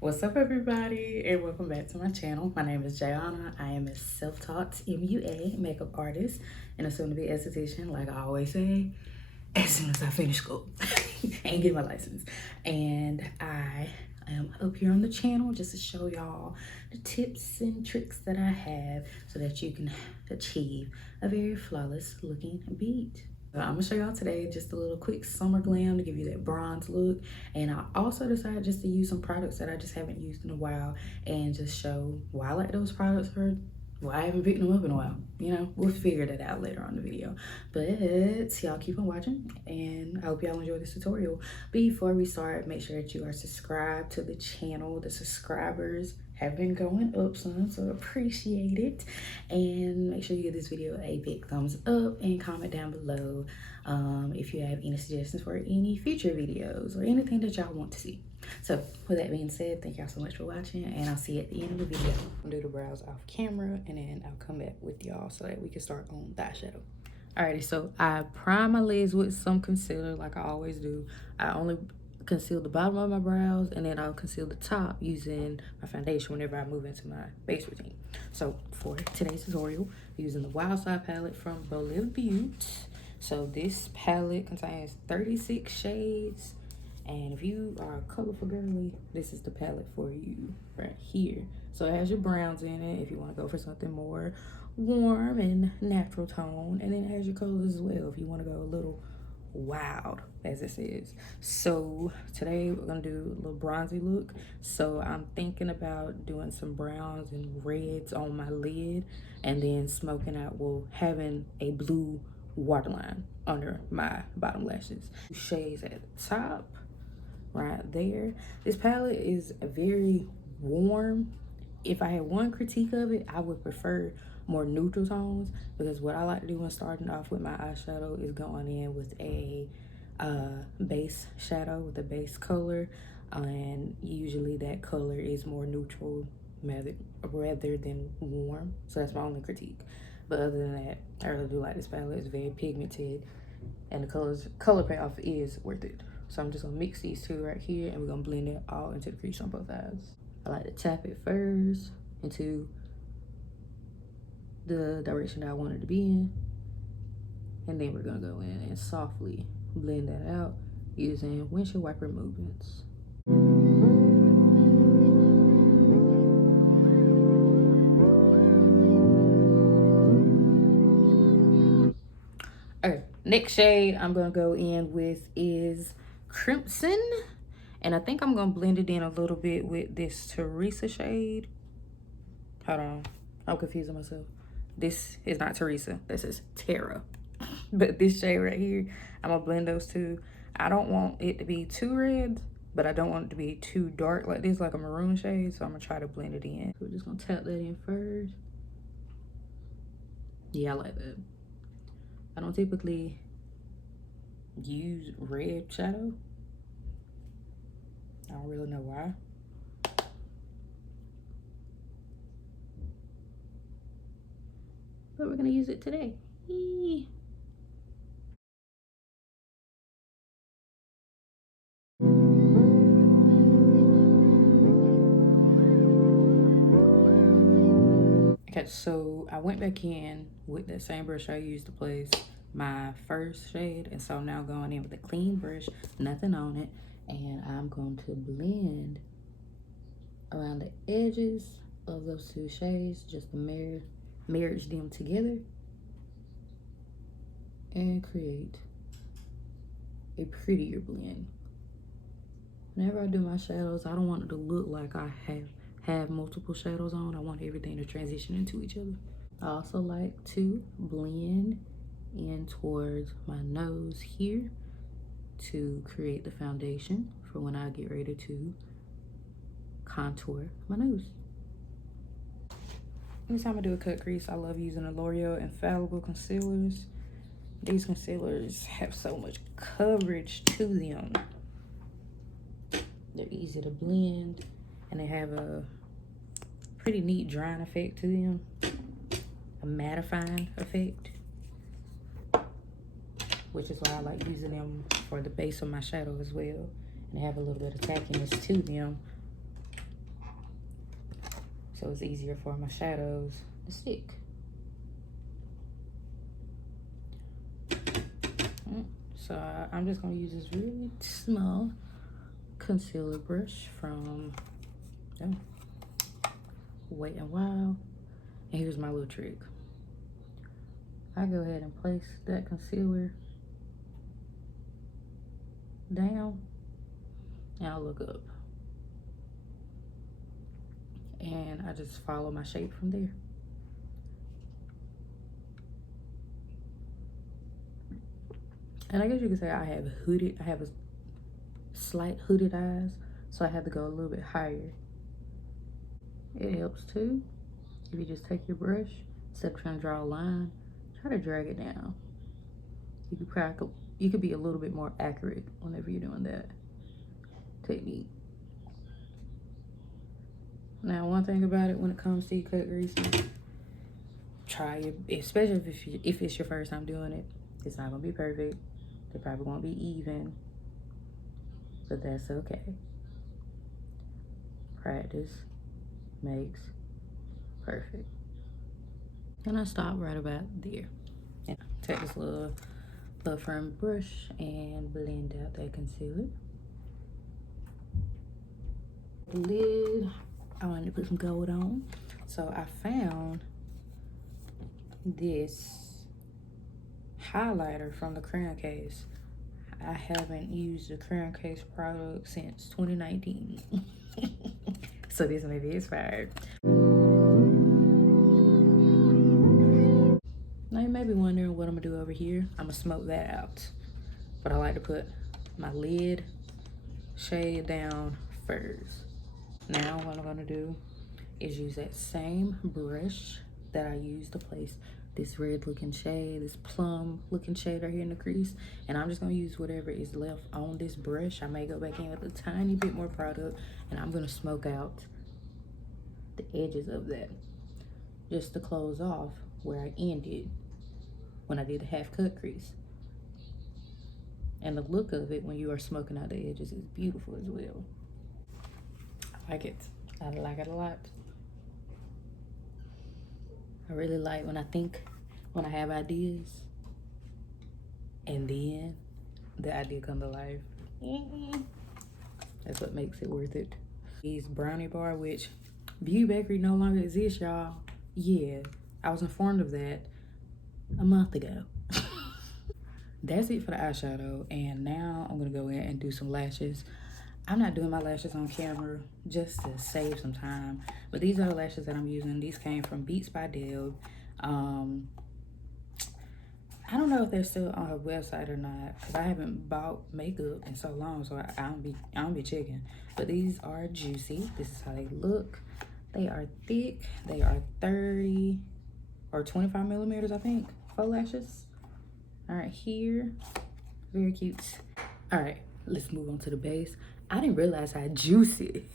What's up, everybody, and welcome back to my channel. My name is Jayana. I am a self-taught MUA makeup artist and a soon-to-be esthetician, like I always say, as soon as I finish school and get my license. And I am up here on the channel just to show y'all the tips and tricks that I have so that you can achieve a very flawless looking beat. I'm gonna show y'all today just a little quick summer glam to give you that bronze look. And I also decided just to use some products that I just haven't used in a while and just show why I like those products or why I haven't picked them up in a while. You know, we'll figure that out later on in the video. But y'all keep on watching and I hope y'all enjoy this tutorial. Before we start, make sure that you are subscribed to the channel. The subscribers have been going up some, so appreciate it. And make sure you give this video a big thumbs up and comment down below if you have any suggestions for any future videos or anything that y'all want to see. So with that being said, thank y'all so much for watching, and I'll see you at the end of the video. I'll do the brows off camera and then I'll come back with y'all so that we can start on the eyeshadow. Alrighty, so I prime my lids with some concealer like I always do. I only conceal the bottom of my brows and then I'll conceal the top using my foundation whenever I move into my base routine. So for today's tutorial, I'm using the Wild Side palette from Bolive Beaute. So this palette contains 36 shades, and if you are a colorful girly, this is the palette for you right here. So it has your browns in it if you want to go for something more warm and natural tone, and then it has your colors as well if you want to go a little wild, as it says. So today we're gonna do a little bronzy look. So I'm thinking about doing some browns and reds on my lid and then smoking out, well, having a blue waterline under my bottom lashes. Shades at the top right there. This palette is very warm. If I had one critique of it, I would prefer more neutral tones, because what I like to do when starting off with my eyeshadow is going in with a base shadow with a base color, and usually that color is more neutral rather than warm. So that's my only critique. But other than that, I really do like this palette. It's very pigmented and the color payoff is worth it. So I'm just gonna mix these two right here and we're gonna blend it all into the crease on both eyes. I like to tap it first into the direction that I want it to be in, and then we're gonna go in and softly blend that out using windshield wiper movements. Okay, next shade I'm gonna go in with is Crimson, and I think I'm gonna blend it in a little bit with this Teresa shade. Hold on, I'm confusing myself. This is not Teresa, this is Tierra. But this shade right here, I'm gonna blend those two. I don't want it to be too red, but I don't want it to be too dark like this, like a maroon shade. So I'm gonna try to blend it in. So we're just gonna tap that in first. Yeah, I like that. I don't typically use red shadow. I don't really know why. But we're gonna use it today. Okay, so I went back in with that same brush I used to place my first shade, and so I'm now going in with a clean brush, nothing on it, and I'm going to blend around the edges of those two shades just to marriage them together and create a prettier blend. Whenever I do my shadows, I don't want it to look like I have multiple shadows on. I want everything to transition into each other. I also like to blend in towards my nose here to create the foundation for when I get ready to contour my nose. Anytime I do a cut crease, I love using the L'Oreal Infallible concealers. These concealers have so much coverage to them. They're easy to blend and they have a pretty neat drying effect to them, a mattifying effect, which is why I like using them for the base of my shadow as well. And they have a little bit of tackiness to them so it's easier for my shadows to stick. So I'm just gonna use this really small concealer brush from Wet n Wild. And here's my little trick. I go ahead and place that concealer down, and I'll look up. And I just follow my shape from there. And I guess you could say I have a slight hooded eyes, so I have to go a little bit higher. It helps too if you just take your brush, instead of trying to draw a line, try to drag it down. You could be a little bit more accurate whenever you're doing that technique. Now, one thing about it when it comes to your cut greasing, especially if it's your first time doing it, it's not gonna be perfect. They're probably gonna be even, but that's okay. Practice makes perfect. And I stop right about there. And take this little firm brush and blend out that concealer. The lid, I wanted to put some gold on, so I found this highlighter from the Crayon case. I haven't used the Crayon case product since 2019. So this may be expired. Now you may be wondering what I'm gonna do over here. I'm gonna smoke that out. But I like to put my lid shade down first. Now what I'm gonna do is use that same brush that I used to place this red looking shade, this plum looking shade right here in the crease. And I'm just gonna use whatever is left on this brush. I may go back in with a tiny bit more product, and I'm gonna smoke out the edges of that, just to close off where I ended when I did the half cut crease. And the look of it when you are smoking out the edges is beautiful as well. I like it. I like it a lot. I really like when I have ideas and then the idea come to life. That's what makes it worth it. These brownie bar, which Beaute Bakerie no longer exists, y'all. Yeah, I was informed of that a month ago. That's it for the eyeshadow, and now I'm gonna go in and do some lashes. I'm not doing my lashes on camera just to save some time, but these are the lashes that I'm using. These came from Beats by Deb. I don't know if they're still on her website or not, because I haven't bought makeup in so long, so I don't be checking. But these are Juicey. This is how they look. They are thick. They are 30 or 25 millimeters, I think, faux lashes. All right, here, very cute. All right, let's move on to the base. I didn't realize how juicy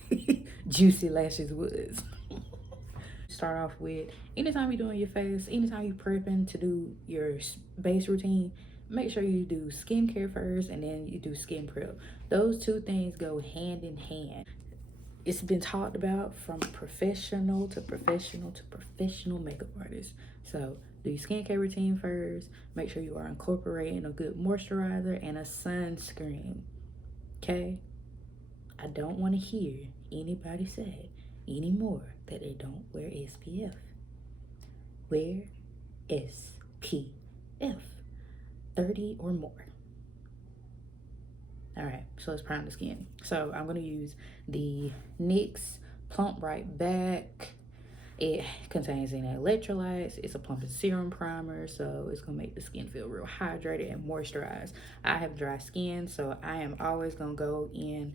juicy lashes was. Start off with, anytime you're doing your face, anytime you're prepping to do your base routine, make sure you do skincare first and then you do skin prep. Those two things go hand in hand. It's been talked about from professional to professional to professional makeup artists. So do your skincare routine first. Make sure you are incorporating a good moisturizer and a sunscreen. Okay? I don't want to hear anybody say anymore that they don't wear SPF. Wear SPF 30 or more. All right, so let's prime the skin. So I'm gonna use the NYX Plump Right Back. It contains an electrolytes. It's a plump and serum primer, so it's gonna make the skin feel real hydrated and moisturized. I have dry skin, so I am always gonna go in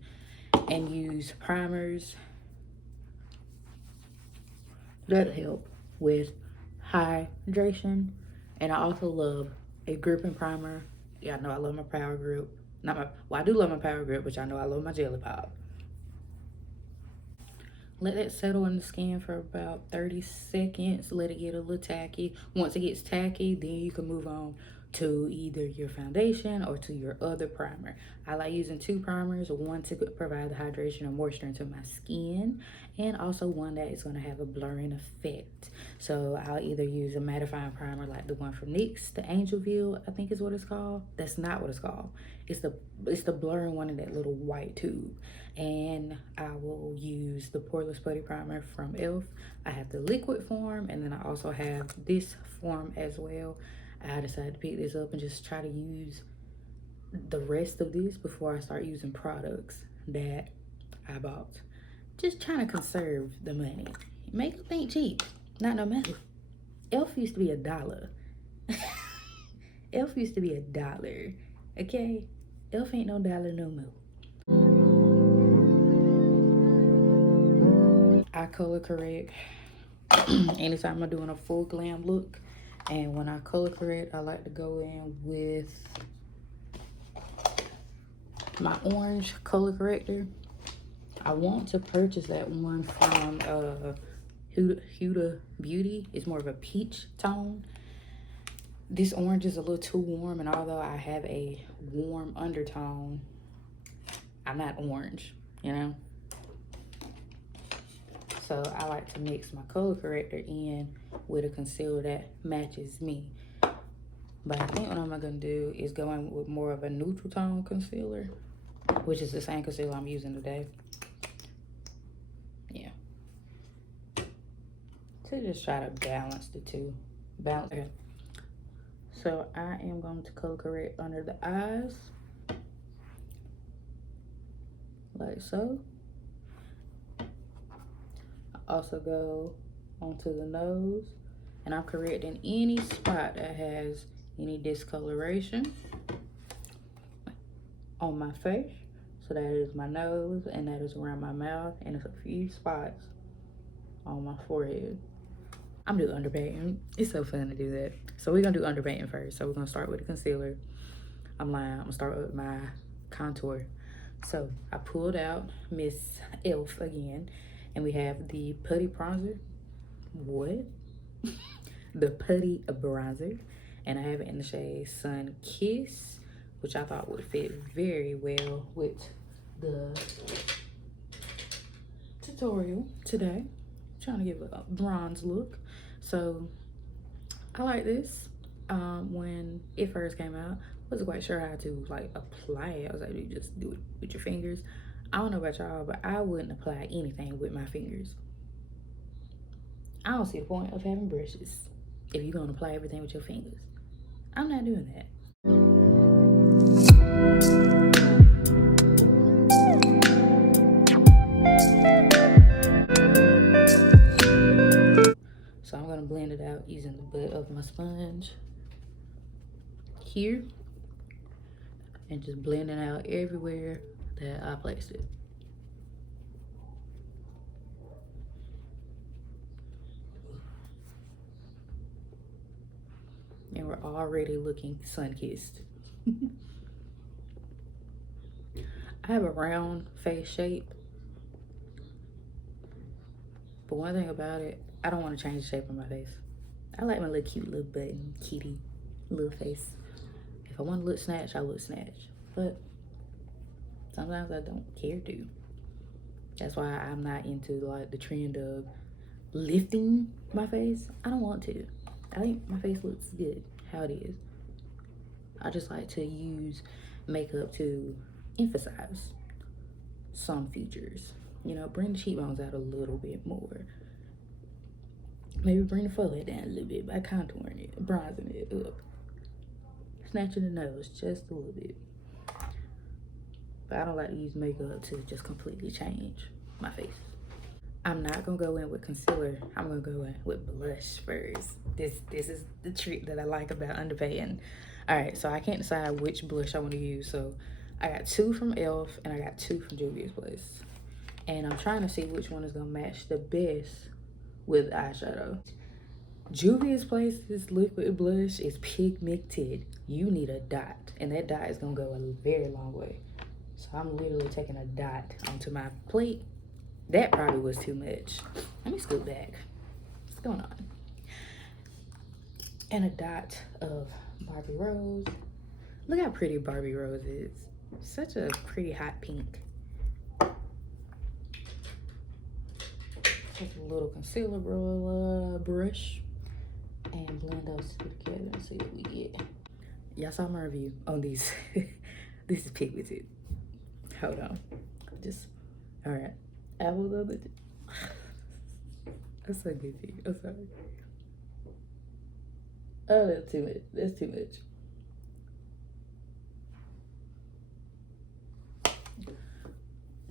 and use primers that help with hydration. And I also love a gripping primer. Yeah, I know I love my Power Grip. I do love my Power Grip, but y'all know I love my Jelly Pop. Let that settle in the skin for about 30 seconds. Let it get a little tacky. Once it gets tacky, then you can move on to either your foundation or to your other primer. I like using 2 primers, one to provide the hydration and moisture into my skin, and also one that is going to have a blurring effect. So I'll either use a mattifying primer like the one from NYX, the Angel View, I think is what it's called. That's not what it's called. It's the blurring one in that little white tube. And I will use the Poreless Putty Primer from e.l.f. I have the liquid form, and then I also have this form as well. I decided to pick this up and just try to use the rest of this before I start using products that I bought. Just trying to conserve the money. Makeup ain't cheap. Not no matter. e.l.f. used to be $1. e.l.f. used to be $1. Okay? e.l.f. ain't no dollar no more. I color correct anytime I'm doing a full glam look. And when I color correct, I like to go in with my orange color corrector. I want to purchase that one from Huda Beauty. It's more of a peach tone. This orange is a little too warm, and although I have a warm undertone, I'm not orange, you know? So I like to mix my color corrector in with a concealer that matches me. But I think what I'm gonna do is go in with more of a neutral tone concealer, which is the same concealer I'm using today. Yeah. To just try to balance the two. Okay. So I am going to color correct under the eyes. Like so. Also go onto the nose, and I'm correcting any spot that has any discoloration on my face. So that is my nose, and that is around my mouth, and it's a few spots on my forehead. I'm doing underpainting. It's so fun to do that. So we're gonna do underpainting first. So we're gonna start with the concealer. I'm gonna start with my contour. So I pulled out Miss e.l.f. again. And we have the Putty bronzer. What? The Putty bronzer. And I have it in the shade Sun Kiss, which I thought would fit very well with the tutorial today. I'm trying to give a bronze look. So I like this. When it first came out, I wasn't quite sure how to like apply it. I was like, you just do it with your fingers. I don't know about y'all, but I wouldn't apply anything with my fingers. I don't see the point of having brushes if you're gonna apply everything with your fingers. I'm not doing that. So I'm gonna blend it out using the butt of my sponge here, and just blending out everywhere that I placed it. And we're already looking sun-kissed. I have a round face shape, but one thing about it, I don't want to change the shape of my face. I like my little cute little button, kitty little face. If I want to look snatched, I look snatched. But sometimes I don't care to. That's why I'm not into like the trend of lifting my face. I don't want to. I think my face looks good how it is. I just like to use makeup to emphasize some features. You know, bring the cheekbones out a little bit more. Maybe bring the forehead down a little bit by contouring it, bronzing it up. Snatching the nose just a little bit. But I don't like to use makeup to just completely change my face. I'm not gonna go in with concealer. I'm gonna go in with blush first. This is the trick that I like about underpainting. All right, so I can't decide which blush I want to use. So I got 2 from e.l.f. and I got 2 from Juvia's Place. And I'm trying to see which one is gonna match the best with eyeshadow. Juvia's Place's liquid blush is pigmented. You need a dot, and that dot is gonna go a very long way. So I'm literally taking a dot onto my plate. That probably was too much. Let me scoot back. What's going on? And a dot of Barbie Rose. Look how pretty Barbie Rose is. Such a pretty hot pink. Take a little concealer brush and blend those two together and see what we get. Y'all saw my review on these. This is pigmented. Hold on. Just, all right. Apple of it. That's so good to you. I'm sorry. Oh, that's too much. That's too much.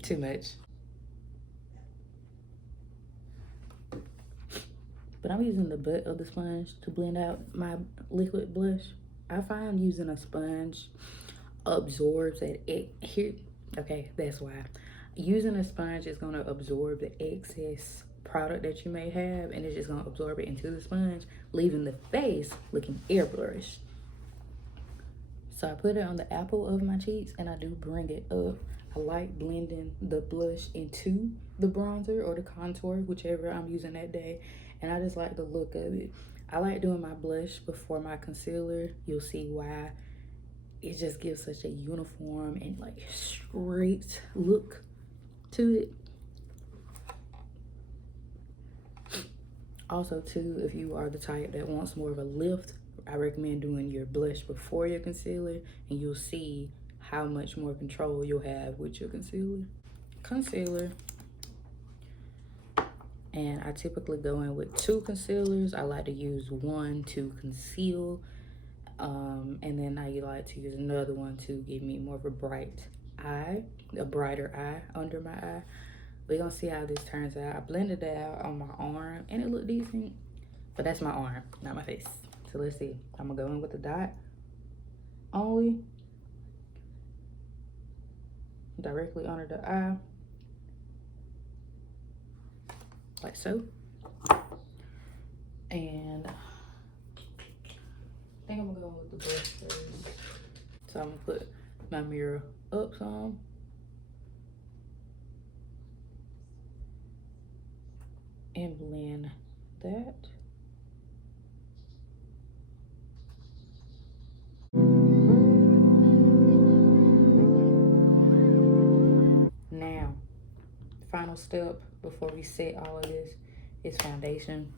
Too much. But I'm using the butt of the sponge to blend out my liquid blush. I find using a sponge absorbs it here. Okay, that's why. Using a sponge is gonna absorb the excess product that you may have, and it's just gonna absorb it into the sponge, leaving the face looking airbrushed. So I put it on the apple of my cheeks and I do bring it up. I like blending the blush into the bronzer or the contour, whichever I'm using that day. And I just like the look of it. I like doing my blush before my concealer. You'll see why. It just gives such a uniform and like straight look to it. Also too, if you are the type that wants more of a lift, I recommend doing your blush before your concealer, and you'll see how much more control you'll have with your concealer. And I typically go in with 2 concealers. I like to use one to conceal, and then I like to use another one to give me more of a brighter eye under my eye. We're gonna see how this turns out. I blended it out on my arm and it looked decent, but that's my arm, not my face. So let's see. I'm gonna go in with the dot only, directly under the eye, like so. And I think I'm gonna go with the brush first. So I'm gonna put my mirror up some. And blend that. Now, final step before we set all of this is foundation.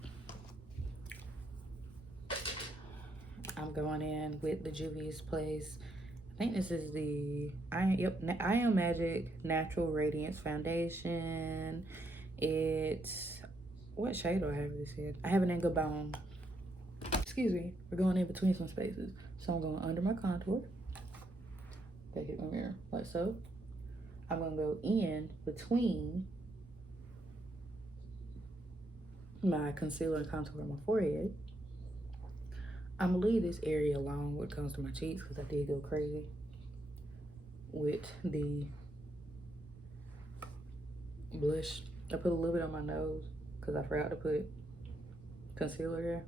I'm going in with the Juvia's Place. I think this is the I Am Magic Natural Radiance Foundation. It's, what shade do I have this in? I have it in Gabon. Excuse me. We're going in between some spaces. So I'm going under my contour. Take it in the mirror, like so. I'm gonna go in between my concealer and contour on my forehead. I'm gonna leave this area alone when it comes to my cheeks because I did go crazy with the blush. I put a little bit on my nose because I forgot to put concealer there.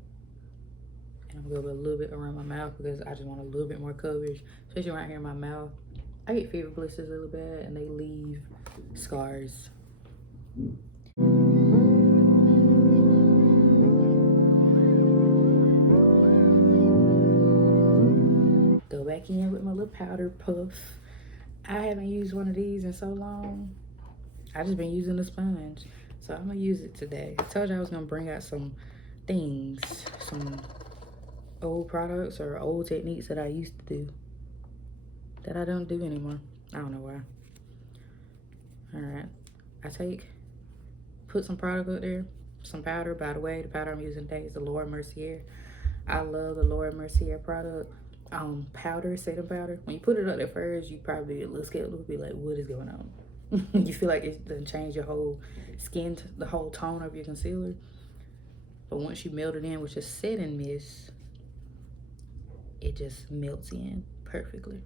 And I'm gonna go a little bit around my mouth because I just want a little bit more coverage, especially right here in my mouth. I get fever blisters a little bad and they leave scars. Go back in with my little powder puff. I haven't used one of these in so long. I just been using the sponge. So I'm gonna use it today. I told you I was gonna bring out some things, some old products or old techniques that I used to do that I don't do anymore. I don't know why. All right, put some product up there, some powder. By the way, the powder I'm using today is the Mercier. I love the Mercier product. Powder, setting powder. When you put it up there first, you probably look scared, be like, what is going on? You feel like it doesn't change your whole skin, the whole tone of your concealer. But once you melt it in with your setting mist, it just melts in perfectly.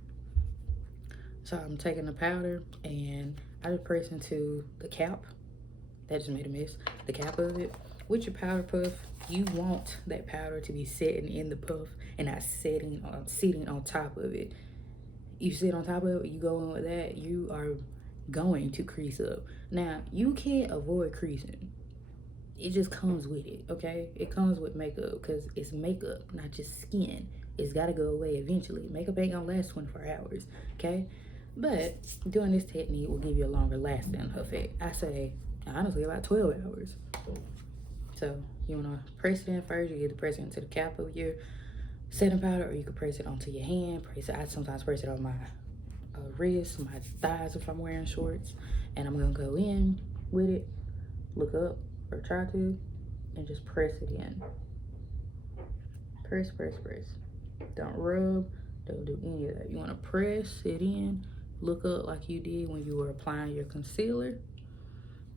So I'm taking the powder and I just press into the cap. That just made a mess. The cap of it. With your powder puff, you want that powder to be setting in the puff and not sitting on top of it. You sit on top of it, you go in with that, you are going to crease up. Now, you can't avoid creasing. It just comes with it, okay? It comes with makeup because it's makeup, not just skin. It's got to go away eventually. Makeup ain't gonna last 24 hours, okay? But doing this technique will give you a longer lasting effect. I say, honestly, about 12 hours. So you wanna press it in first. You either press it into the cap of your setting powder, or you can press it onto your hand. I sometimes press it on my wrist, my thighs if I'm wearing shorts. And I'm gonna go in with it, look up, or try to, and just press it in. Press, press, press. Don't rub, don't do any of that. You wanna press it in, look up like you did when you were applying your concealer,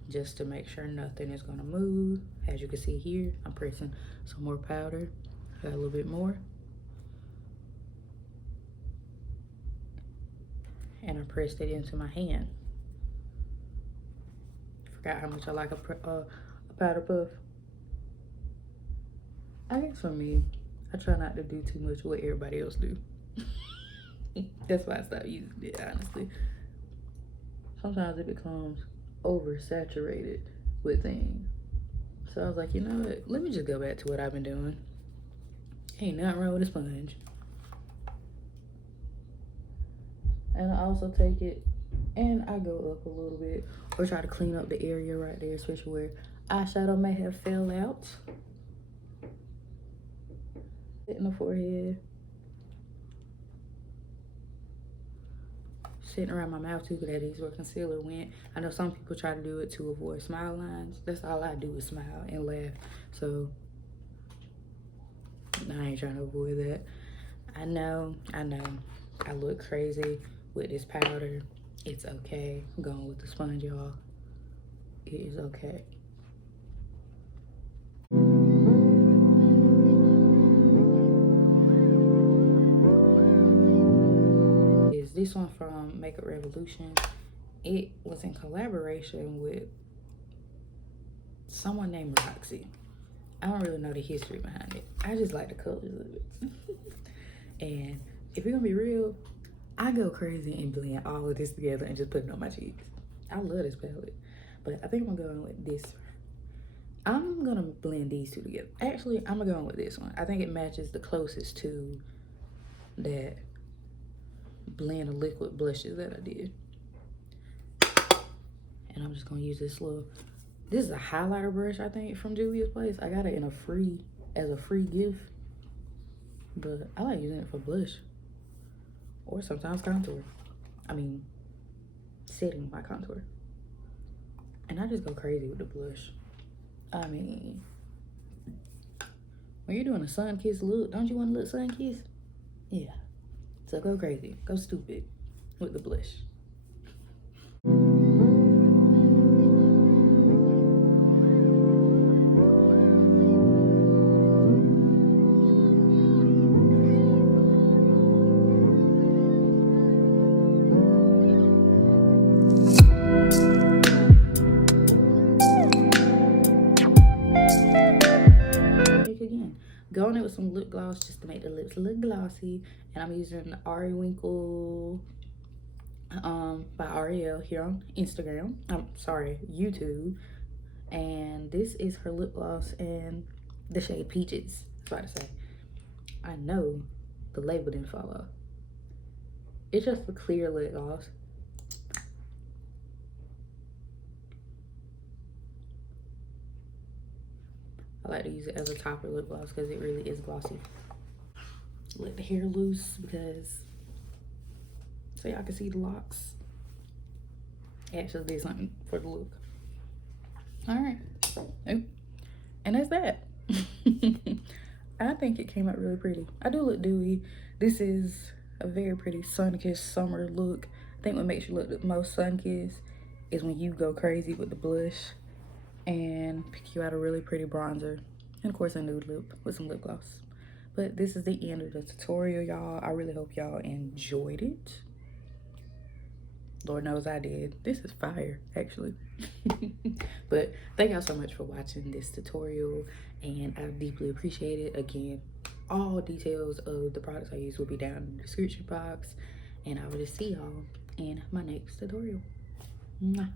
just to make sure nothing is gonna move. As you can see here, I'm pressing some more powder. Got a little bit more. And I pressed it into my hand. Forgot how much I like a powder puff. I guess for me, I try not to do too much what everybody else do. That's why I stopped using it, honestly. Sometimes it becomes oversaturated with things. So I was like, you know what? Let me just go back to what I've been doing. Ain't nothing wrong with a sponge. And I also take it and I go up a little bit, or try to clean up the area right there, especially where eyeshadow may have fell out. In the forehead. Sitting around my mouth too, because that is where concealer went. I know some people try to do it to avoid smile lines. That's all I do is smile and laugh. So I ain't trying to avoid that. I know. I look crazy with this powder. It's okay. I'm going with the sponge, y'all. It is okay. This one from Makeup Revolution. It was in collaboration with someone named Roxy. I don't really know the history behind it. I just like the colors of it. And if you're gonna be real, I go crazy and blend all of this together and just put it on my cheeks. I love this palette. But I think I'm going with this. I'm gonna blend these two together. Actually, I'm gonna go with this one. I think it matches the closest to that blend of liquid blushes that I did. And I'm just gonna use this is a highlighter brush, I think, from Juvia's place. I got it as a free gift, but I like using it for blush or sometimes contour. I mean, setting my contour. And I just go crazy with the blush. I mean, when you're doing a sun-kissed look, don't you want to look sun-kissed? Yeah. So go crazy, go stupid with the blush. Again, go on it with some lip gloss just to make the lips look glossy. And I'm using Ariwinkle by Ariel here on Instagram. I'm sorry, YouTube. And this is her lip gloss in the shade Peaches. I was about to say, I know the label didn't follow. It's just a clear lip gloss. I like to use it as a topper lip gloss because it really is glossy. Let the hair loose so y'all can see the locks. Actually did something for the look. All right. Oh. And that's that. I think it came out really pretty. I do look dewy. This is a very pretty sun-kissed summer look. I think what makes you look the most sun-kissed is when you go crazy with the blush and pick you out a really pretty bronzer. And of course a nude lip with some lip gloss. But this is the end of the tutorial, y'all. I really hope y'all enjoyed it. Lord knows I did. This is fire, actually. But thank y'all so much for watching this tutorial, and I deeply appreciate it. Again, all details of the products I use will be down in the description box, and I will just see y'all in my next tutorial. Mwah.